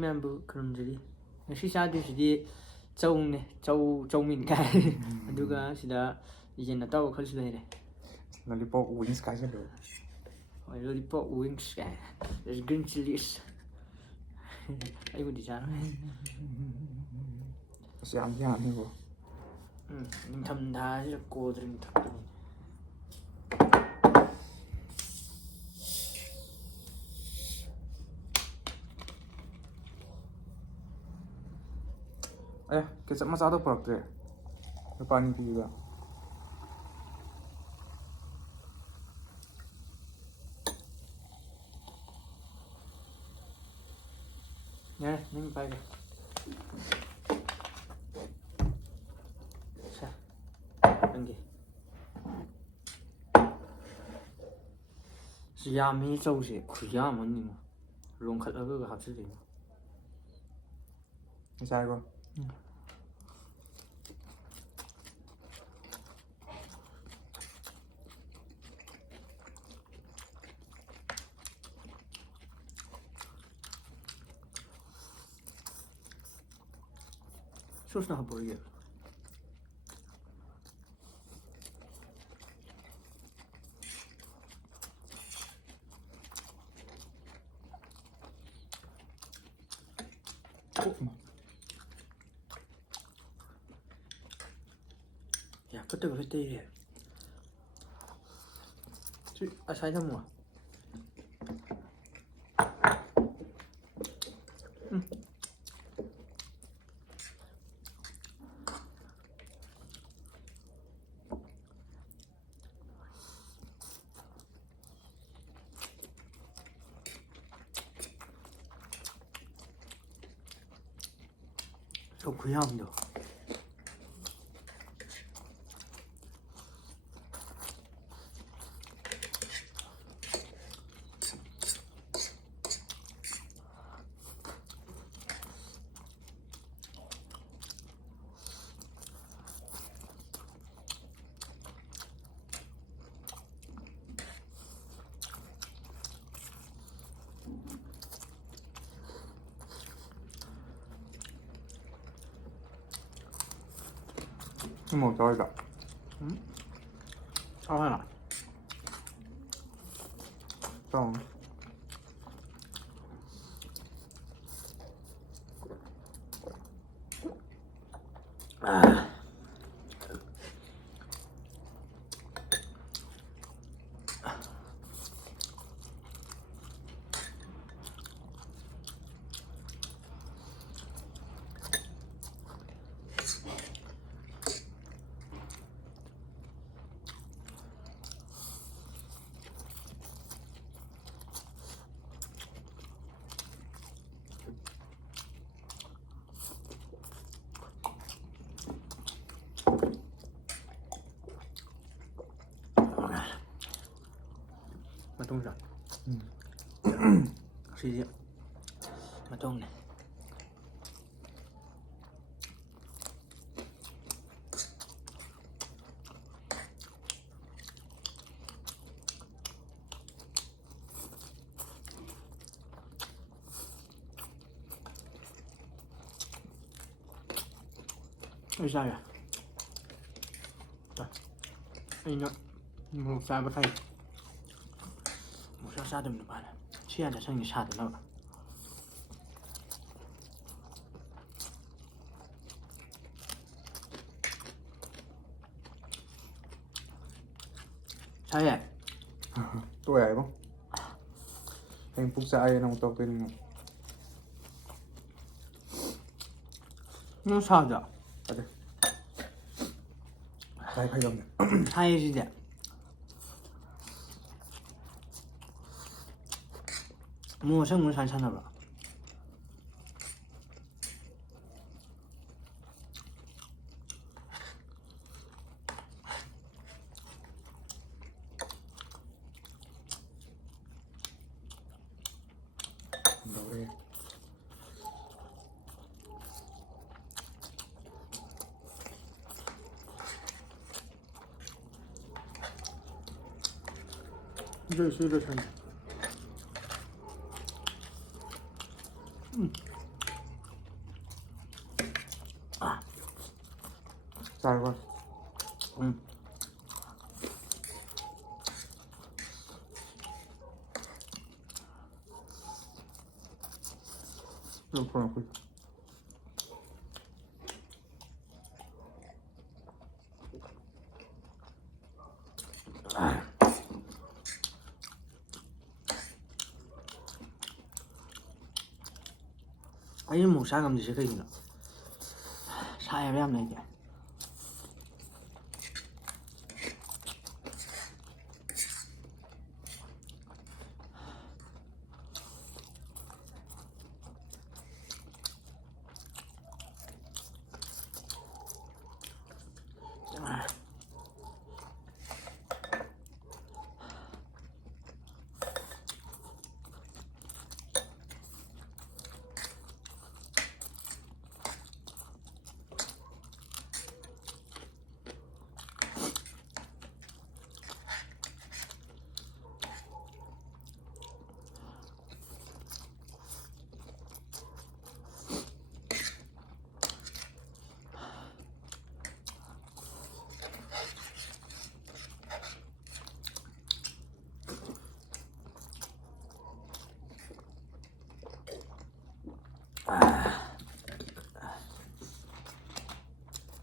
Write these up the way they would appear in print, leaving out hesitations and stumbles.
ꯃꯌꯥꯝꯕꯨ ꯈꯨꯔꯨꯝꯖꯔꯤ ꯉꯁꯤ ꯆꯥꯗꯣꯏꯁꯤꯗꯤ ꯆꯧꯅꯦ ꯆꯧꯃꯤꯟ ꯀꯥꯏ ꯑꯗꯨꯒ ꯁꯤꯗ ꯌꯦꯟ ꯑꯇꯥꯎꯕ ꯈꯔꯁꯨ ꯂꯩꯔꯦ ꯂꯣꯂꯤꯄꯣꯞ ꯋꯤꯡꯁ ꯀꯥꯏꯁꯤꯜꯂꯨ ꯍꯣꯏ ꯂꯣꯂꯤꯄꯣꯞ ꯋꯤꯡꯁ ꯀꯥꯏ ꯒ꯭ꯔꯤꯟ ꯆꯤꯂꯤꯁ ꯑꯩꯕꯨꯗꯤ ꯆꯥꯔꯣꯏ ꯑꯁ ꯌꯥꯝ ꯌꯥꯝꯃꯦꯕꯣ ꯅꯤꯡꯊꯝꯊꯥꯁꯤꯗ ꯀꯣꯜ ꯗ꯭ꯔꯤꯡ ꯊꯛꯄꯅꯤ ꯀꯦꯆꯞ ꯃꯆꯥꯗꯣ ꯄꯨꯔꯛꯇ꯭ꯔꯦ ꯂꯨꯄꯥ 2 ꯄꯤꯕ ꯌꯥꯔꯦ ꯅꯪ ꯄꯥꯏꯔꯦ ꯅꯪꯒꯤ ꯁꯤ ꯌꯥꯝꯃꯤ ꯆꯧꯁꯦ ꯈꯨꯌꯥꯝ ꯑꯃꯅꯤꯉꯣ ꯂꯣꯡꯈꯠꯂꯒꯒ ꯍꯥꯞꯆꯤꯜꯂꯤꯅꯣ ꯆꯥꯏꯀꯣ 소스나 모르게 야 그때 그랬대 이래 아사이다 뭐야 저 그냥도 뭐 저기다 하나 좀 마통사 시지 마통네 의사야 이거 뭐 싸봐 타이 뭐 싸든 봐 치아다 생이 사든 나 사야 또야 이거 행복사에 너무 떡되는 너 사자 맞아 사이 팔렸네 사야지대 뭐 생물 잘 사나 봐 노래 이제 술을 산다 Não, pronto. 아니 뭐 샤감지 시켜주나 샤야 왜 하면 이게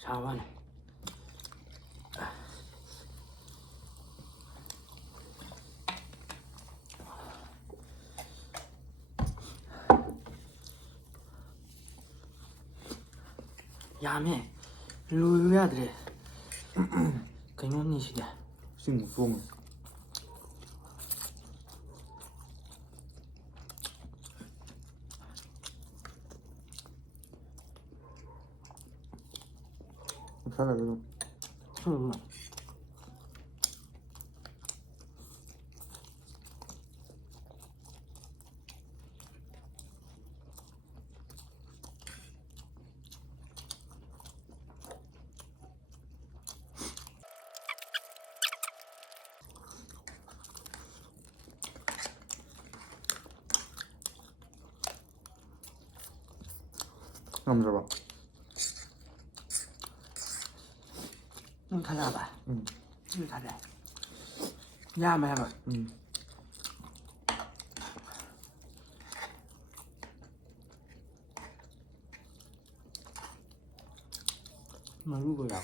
샤와네 야매 루야 그래 그냥 니시대 싱풍. 살아요. 응 한번 잡아. 응 가져봐 응. 이거 가져 야매 해봐 응. 뭐 누구야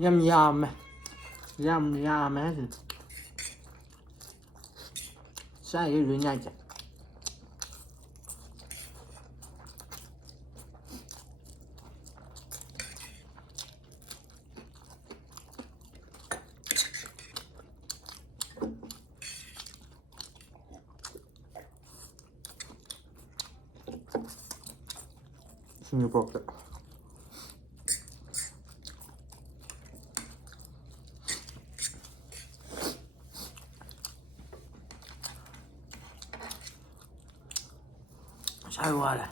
야 야매 야매 샤이 류냐지 싱풍. 샤이와래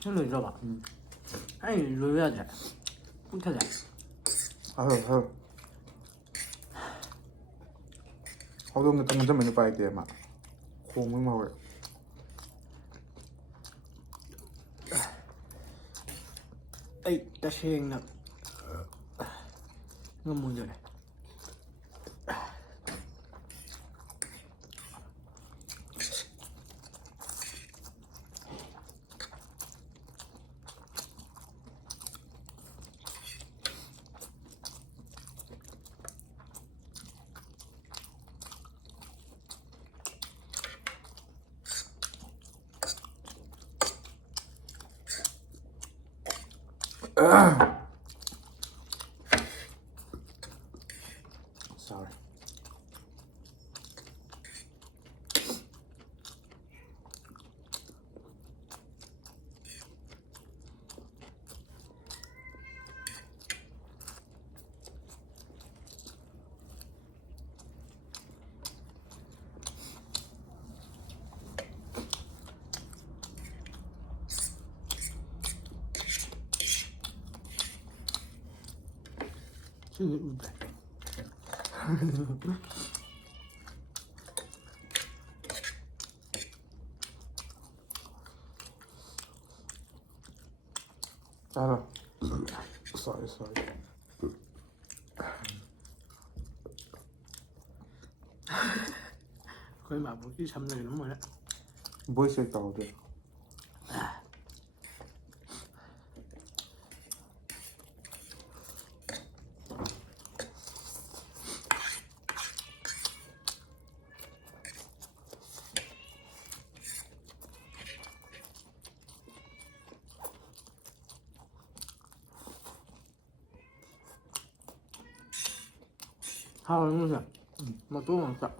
이거 들어봐 아니 류야 돼 못하자 아유. 하도 근데 좀 많이 봐야 돼, 막. 콩을 먹어요. 에이 따시행나 이건 뭔지 알아 Sorry. 진짜 웃다. 알아. sorry. 거의 맛보기 참나기는 뭐야? 뭐 있을까 그게? 하는 거야. 뭐또 먹자.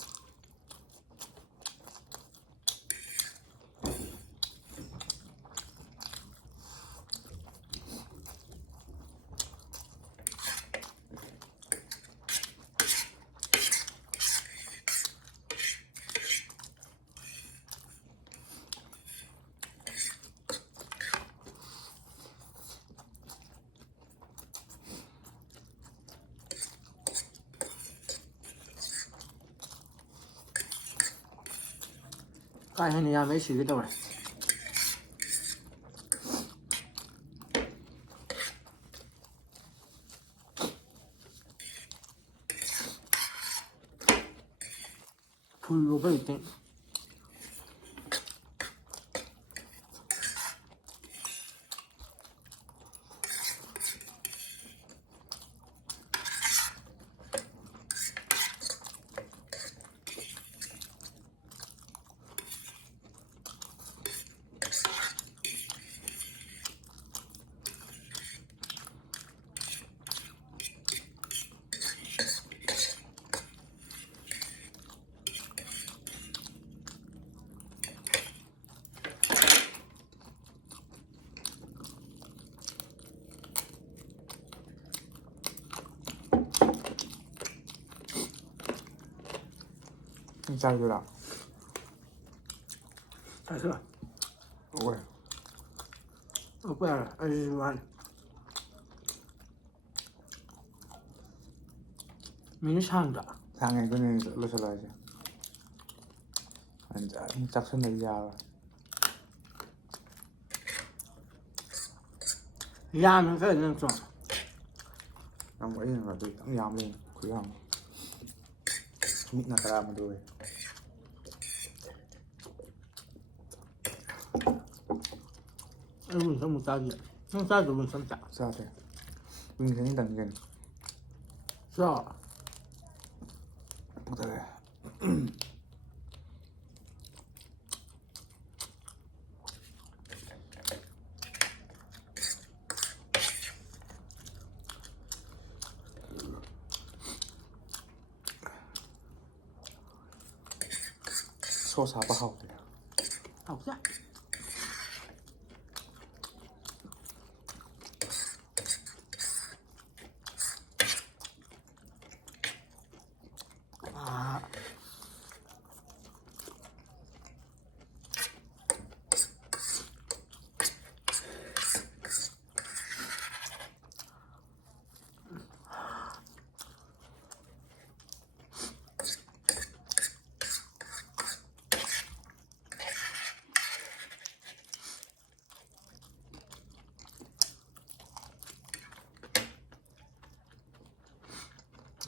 盖上你家没洗的豆儿。 불로 버릴 때你加入了？ 再说，喂，我不要了，20万。没唱的， 상해 그냥 러셔라지. 앉아, 짝sun 내기야. 야는在那种， Nang vậy là tôi tặng yam lên, quý hàng. Mít là cả mà đôi. 问什么大姐？那大姐问什么大？ Sao thế? Mình thấy đằng gần. 是啊， Một thời. Xô xả bao hậu thế. 好在。啊，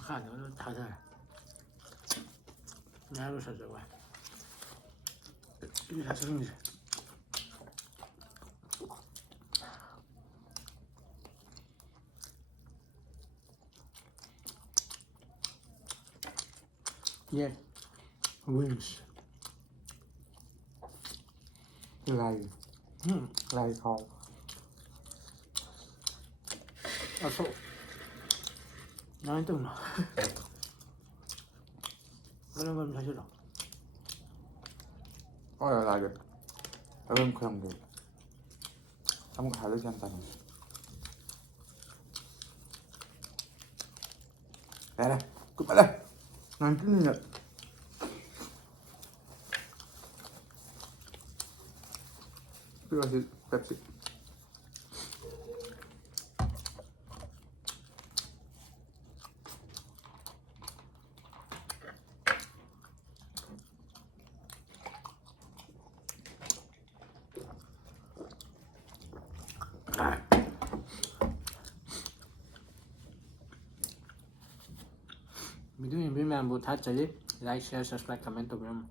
看着都打的，你还有啥子玩？有啥生意？耶，wings， Lai, lai khâu. 二手，哪里动了？我两个人才知道。 Ôi là được. Ơn không được. Không có được chân tầng. Đây, cút vào đây. Làm cái gì vậy? Cái là gì? Pepsi. ꯌꯥꯝꯕꯨ ꯊꯥꯒꯠꯆꯔꯤ like ꯁꯤꯌꯔ subscribe ꯀꯃꯦꯟ ꯇꯧꯕꯤꯔꯝꯃꯨ